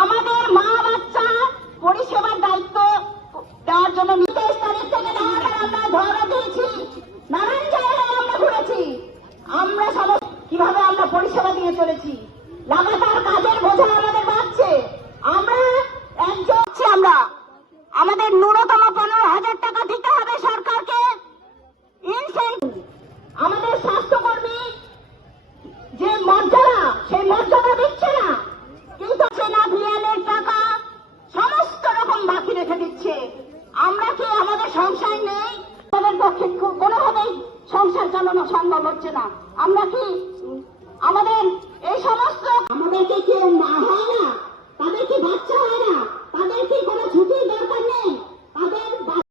আমাদের মা বাচ্চা পরিষেবার দায়িত্ব দেওয়ার জন্য নির্দেশ তারিখ থেকে আমরা ধরা দিয়েছি। নানান জায়গায় আমরা ঘুরেছি। আমরা সমস্ত কীভাবে আমরা পরিষেবা দিয়ে চলেছি? লাগাতার কাজের বোঝা আমাদের বাড়ছে। আমরা একজন আমরা। আমাদের ন্যূনতম পনেরো হাজার টাকা দিতে হবে সরকারকে। আমাদের স্বাস্থ্যকর্মী যে মর্যাদা, সেই মর্যাদা আমাদের পক্ষে কোনোভাবেই সংসার চালানো সম্ভব হচ্ছে না। আমরা কি আমাদের